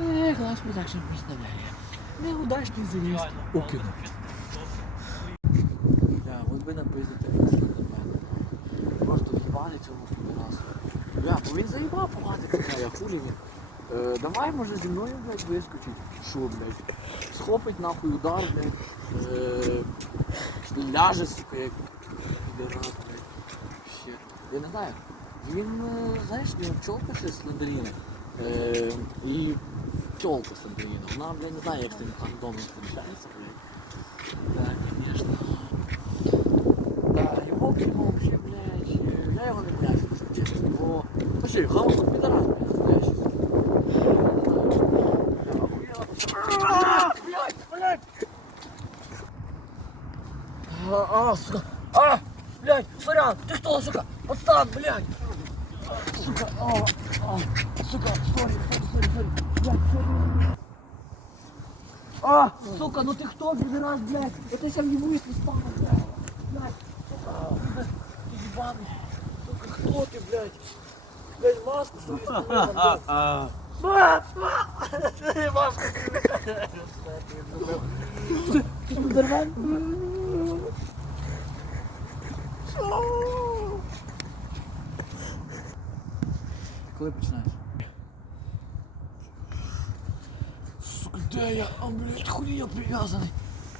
Ех, нас продакшн представляє. Неудачний заїзд у кіно. Бля, от би напиздити слендермена. Просто в'їбали цього раз. Бля, бо він заїбав погати я хулі він. Е, давай, може, зі мною, блядь, вискочить. Що, блядь? Схопить нахуй удар, блядь. Е, ляже, сука, як підерас, блядь. Ще. Я не знаю. Він, е, знаєш, він пчолка ще Слендеріна. Е, і пчолка з Слендеріна. Вона, блядь, не знаю, як з цим фандомом зустрічається, блядь. Так, звісно. Да, його кіно вообще, блядь, е, я його не боявся, якщо чесно. Бо, вообще, хавал підарас, блядь, настоящий. Бля, охуєнно. А, Блядь, блядь! А, а, сука, а, блядь, сорян, ты кто, сука, отстань, блядь! Сука, а, а, сука, сори, сори, сори, блядь, сори. А, сука, ну ты кто, пидорас, блядь? Сейчас не будет, не спал, блядь. Блядь, сука, ты, ебаный. Сука, кто ты, блядь? Блядь, маску свою снимай, блядь. Ты маску Коли починаєш? Сука, де я? А, блядь, хуй я прив'язаний.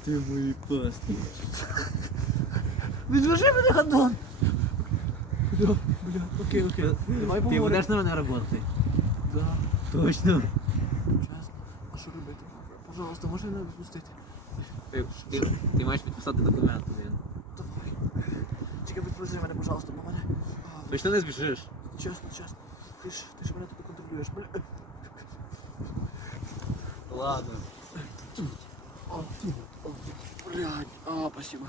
Ти мої пасти. Відвяжи мене, Гадон. Бля, бля, окей, окей. Давай Ти поговоримо. будеш на мене роботи? Да, Точно. чесно. А що робити? Пожалуйста, можна мене відпустити? Ти, ти, ти маєш підписати документи, він. Давай. Чекай, відпусти мене, пожалуйста, бо мене... а, Точно не збіжиш? Чесно, чесно. Ти ж, ти ж мене тут контролюєш. Бля. Ладно. О, блядь. А, спасибо.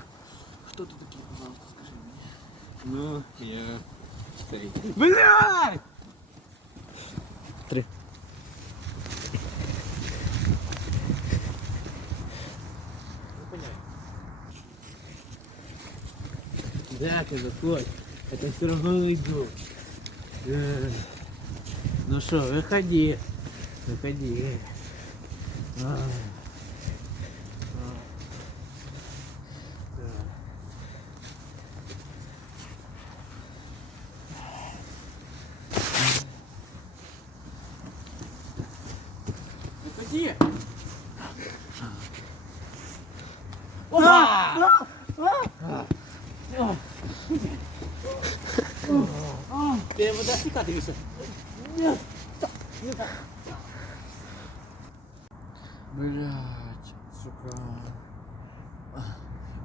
Хто ти такий, пожалуйста, скажи мені. Ну, я... Цей. Блядь! Три. Да, ты заходь. Это все равно уйду. Ну что, выходи. Выходи. А. Выходи! Опа! Ти будеш тікати, Віса? Блять, сука.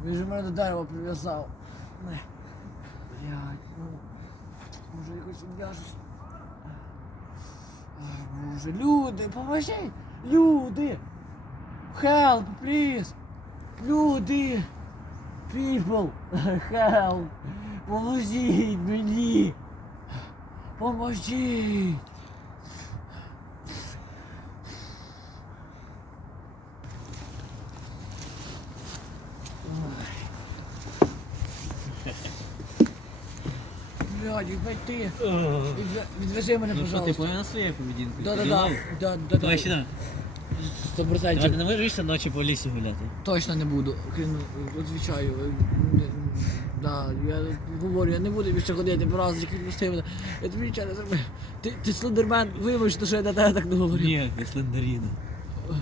Він же мене до дерева прив'язав. Не. Блять, ну. Може якось в'яжусь. Ай, Боже, люди, поможіть! Люди! Help, please! Люди! People! Help! Поможіть мені! Поможіть! Блядь, їбать ти! Відве- Відвези мене, Ну що, ти пожалуйста. понял на своєю поведінкою? Да-да-да. Да-да-да. Давай сюди. Сто Давай, Ти не можеш ночі по лісі гуляти? Точно не буду. Кляну, Відвічаю. Не- Да, я говорю, я не буду більше ходити, по раз який відпусти мене. Я тобі нічого не зробив. Ти, ти слендермен, вибач, то, що я на тебе так не говорю. Ні, я слендеріна.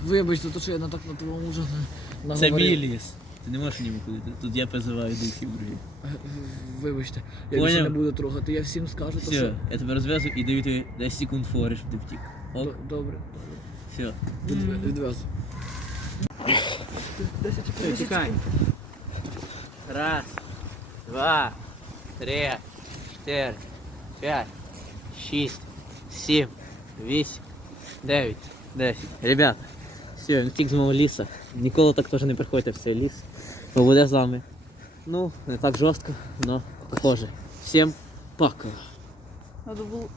Вибач, то, що я на так на твоєму вже Це наговорив. мій ліс. Ти не можеш в ньому ходити. Тут я призиваю духів других. Е, Вибачте, я Поняв. більше не буду трогати, я всім скажу, то Все, що... я тебе розв'язую і даю тобі 10 секунд фориш, щоб ти втік. Ок, Д- Добре, добре. Відве- Відвез. 10 секунд. Тікай. Раз, два, три, чотири, п'ять, шість, сім, вісім, дев'ять, десять. Ребята, все, він втік з мого лісу. Ніколи так теж не приходьте в цей ліс. Бо буде з вами. Ну, не так жорстко, но похоже. Всім пока. Надо було